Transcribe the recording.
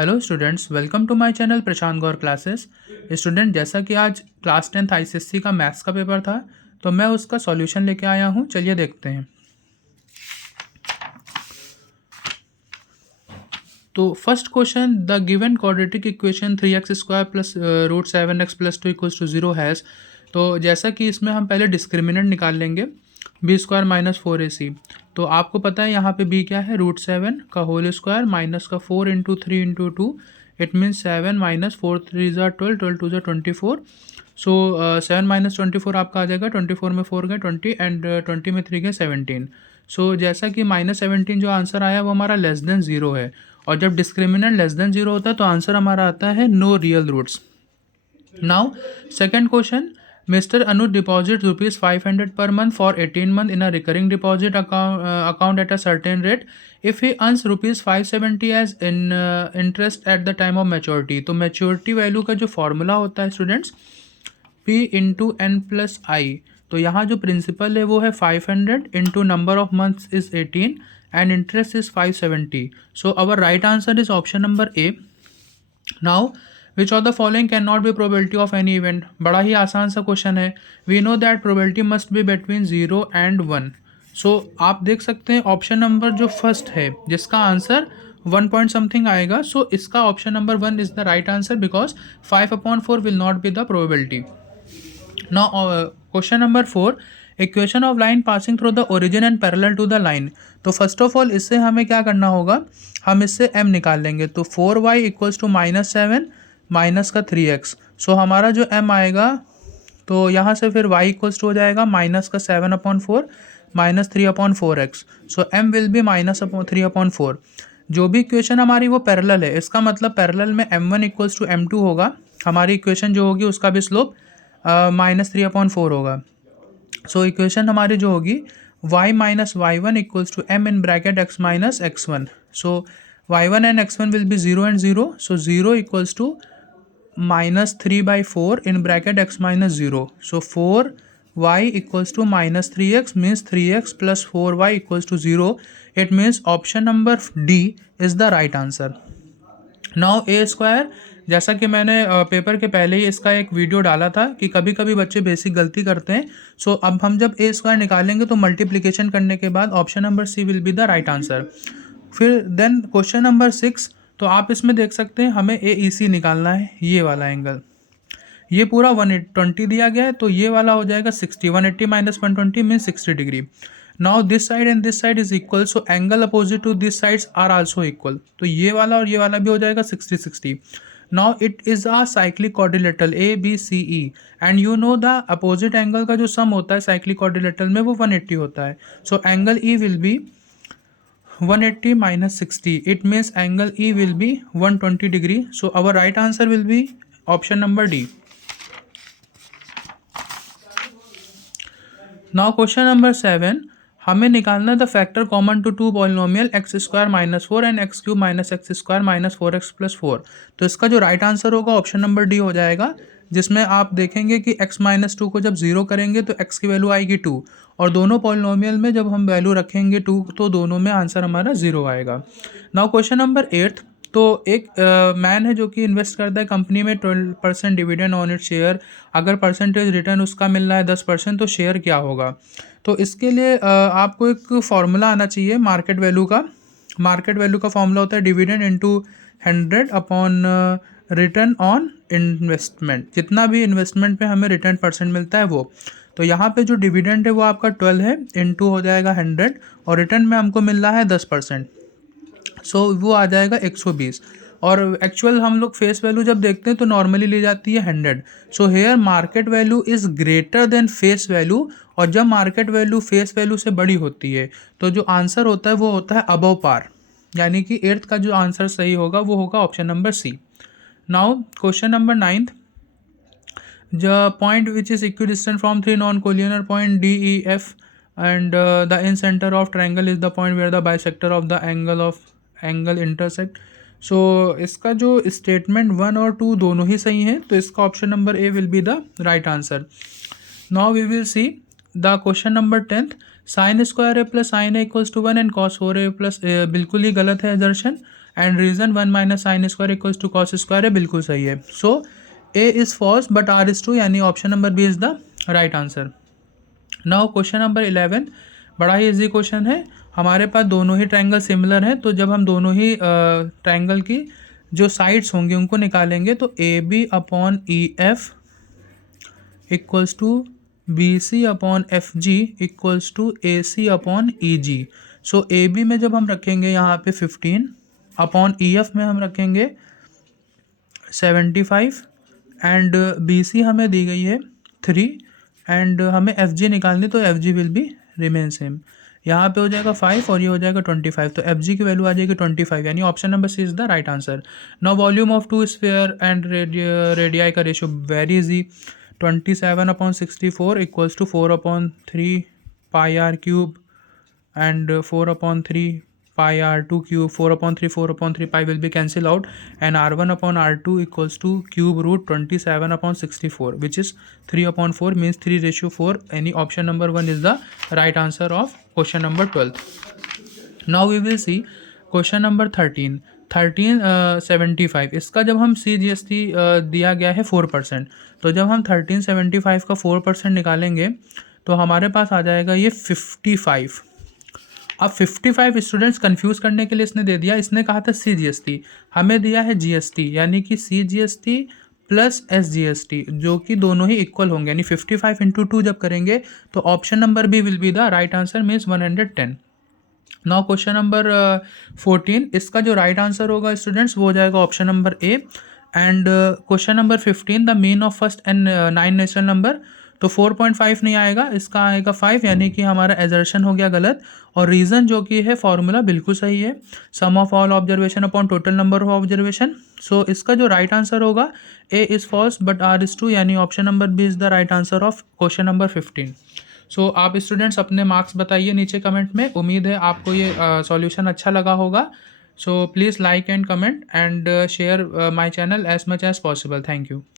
Hello students, welcome to my channel Prashant Gaur classes. Student, जैसा कि आज क्लास 10th आईसीएससी का मैथ्स का पेपर था, तो मैं उसका सॉल्यूशन लेके आया हूँ। चलिए देखते हैं। तो first question, the given quadratic equation 3x² plus root 7x plus 2 equals to 0 has. तो जैसा कि इसमें हम पहले डिस्क्रिमिनेंट निकाल लेंगे, b² माइनस 4ac। तो आपको पता है यहाँ पे b क्या है, रूट 7 का होल स्क्वायर माइनस का 4 into 3 into 2। It means 7 minus 4 3 ज़ा 12, 12 2 ज़ा 24। सो 7 माइनस 24 आपका आ जाएगा, 24 में 4 गए 20 एंड 20 में 3 गए 17। सो जैसा कि -17 जो आंसर आया वो हमारा लेस देन 0 है, और जब डिस्क्रिमिनेंट लेस देन 0 होता है तो आंसर हमारा आता है no real roots. Now second question, mister Anuj deposit rupees 500 per month for 18 month in a recurring deposit account at a certain rate. If he earns rupees 570 as in interest at the time of maturity, तो maturity value का जो formula होता है students, P into N plus I. तो यहाँ जो principal है वो है 500 into number of months is 18 and interest is 570। So our right answer is option number A. Now which of the following cannot be probability of any event. बड़ा ही आसान सा क्वेश्चन है। We know that probability must be between 0 and 1। सो आप देख सकते हैं ऑप्शन नंबर जो फर्स्ट है जिसका आंसर 1 पॉइंट समथिंग आएगा, सो इसका option number 1 is the right answer because 5/4 will not be the probability. Now, question number 4, equation of line passing through the origin and parallel to the line। तो first of all इससे हमें क्या करना होगा, हम इससे m निकाल लेंगे। तो 4y इक्वल्स टू -7 माइनस का 3x। सो हमारा जो m आएगा, तो यहाँ से फिर y इक्वल्स टू हो जाएगा माइनस का 7/4 minus 3/4x। So m will be -3/4। जो भी इक्वेशन हमारी वो पैरेलल है, इसका मतलब पैरेलल में m1 इक्वल्स टू m2 होगा। हमारी इक्वेशन जो होगी उसका भी स्लोप -3/4 होगा। सो इक्वेशन हमारी जो होगी y minus y1 equals to m in bracket x minus x1। So y1 and x1 will be 0 and 0। So 0 equals to -3/4 in bracket x minus 0. So 4y equals to -3x means 3x plus 4y equals to 0. It means option number D is the right answer. Now a square, जैसा कि मैंने paper के पहले ही इसका एक video डाला था कि कभी कभी बच्चे बेसिक गलती करते हैं। सो अब हम जब ए स्क्वायर निकालेंगे तो मल्टीप्लिकेशन करने के बाद option number C will be the right answer. फिर देन क्वेश्चन नंबर 6, तो आप इसमें देख सकते हैं हमें ए ई सी निकालना है, ये वाला एंगल। ये पूरा 120 दिया गया है, तो ये वाला हो जाएगा 60। 180 minus 120 mean 60 degree. Now this side and this side is equal, so angle opposite to this sides are also equal. तो ये वाला और ये वाला भी हो जाएगा 60-60। Now it is a cyclic quadrilateral A B C E, and you know the opposite angle का जो सम होता है साइक्लिक क्वाड्रिलेटरल में वो 180 होता है। So angle E will be 180 minus 60. It means angle E will be 120 degree. So our right answer will be option number D. Now question number 7, हमें निकालना the factor common to two polynomial x² minus 4 and x³ minus x² minus 4x plus 4। तो इसका जो right answer होगा option number D हो जाएगा, जिसमें आप देखेंगे कि x माइनस 2 को जब 0 करेंगे तो x की वैल्यू आएगी 2, और दोनों पॉलिनोमियल में जब हम वैल्यू रखेंगे 2 तो दोनों में आंसर हमारा 0 आएगा। नाउ क्वेश्चन नंबर 8, तो एक मैन है जो कि इन्वेस्ट करता है कंपनी में 12% डिविडेंड ऑन इट शेयर। अगर परसेंटेज रिटर्न उसका मिल रहा है 10%, तो शेयर क्या होगा। तो इसके लिए आपको एक फॉर्मूला आना चाहिए मार्केट वैल्यू का। मार्केट वैल्यू का फॉर्मूला होता है dividend into 100 upon return on investment. जितना भी इन्वेस्टमेंट पे हमें रिटर्न परसेंट मिलता है वो। तो यहाँ पे जो डिविडेंड है वो आपका 12 है, इंटू हो जाएगा 100, और रिटर्न में हमको मिल रहा है 10%। सो वो आ जाएगा 120, और एक्चुअल हम लोग फेस वैल्यू जब देखते हैं तो नॉर्मली ली जाती है 100। So here market value is greater than face value, और जब मार्केट वैल्यू फेस वैल्यू से बड़ी होती है तो जो आंसर होता है वो होता है अबव पार, यानी कि 8th का जो आंसर सही होगा वो होगा option number C. Now question number 9, the point which is equidistant from three non-collinear point D, E, F, and the incenter of triangle is the point where the bisector of the angle intersect। सो इसका जो statement 1 और 2 दोनों ही सही हैं, तो इसका option number A will be the right answer. Now we will see the question number 10, sin² a plus sin a equals to 1 and cos 4a plus, बिल्कुल ही गलत है assertion. And reason 1 minus sine square equals to cos square है, बिल्कुल सही है. So A is false but R is true, यानी option number B is the right answer. Now question number 11 बड़ा ही इजी क्वेश्चन है. हमारे पास दोनों ही ट्रायंगल सिमिलर हैं, तो जब हम दोनों ही ट्रायंगल की जो साइड्स होंगे उनको निकालेंगे तो A B upon E F equals to B C upon F G equals to A C upon E G. So A B में जब हम रखेंगे यहाँ पे 15 अपॉन ई एफ में हम रखेंगे 75 एंड बी सी हमें दी गई है 3 एंड हमें एफ जी निकालनी, तो F G will be remain same. यहाँ पे हो जाएगा 5 और ये हो जाएगा 25, तो एफ जी की वैल्यू आ जाएगी 25, यानी option number C is the right answer. Now volume of two sphere and radii का ratio very easy. 27/64 equals to 4/3 pi R cube and 4/3 pi r2 cube. 4/3 pi will be cancel out and r1 upon r2 equals to cube root 27/64, which is 3/4, means 3:4. Any option number 1 is the right answer of question number 12. Now we will see question number 13. 1375 इसका जब हम CGST दिया गया है 4%, तो जब हम 1375 का 4% निकालेंगे तो हमारे पास आ जाएगा ये 55. अब 55 स्टूडेंट्स कंफ्यूज करने के लिए इसने दे दिया, इसने कहा था CGST, हमें दिया है GST, यानी कि CGST प्लस SGST, जो कि दोनों ही इक्वल होंगे, यानी 55 इंटू 2 जब करेंगे तो option number B will be the right answer, means 110. Now question number 14, इसका जो राइट आंसर होगा स्टूडेंट्स वो हो जाएगा option number A. And question number 15, the mean of first and 9 natural number, तो 4.5 नहीं आएगा, इसका आएगा 5, यानी कि हमारा एजर्शन हो गया गलत. और रीज़न जो कि है फॉर्मूला बिल्कुल सही है, sum of all observation upon total number of observation. So इसका जो राइट आंसर होगा A is false but R is true, यानी option number B is the right answer of question number 15. So आप students अपने marks बताइए नीचे comment में. उम्मीद है आपको ये सॉल्यूशन अच्छा लगा होगा. So please like and comment and share my channel as much as possible. Thank you.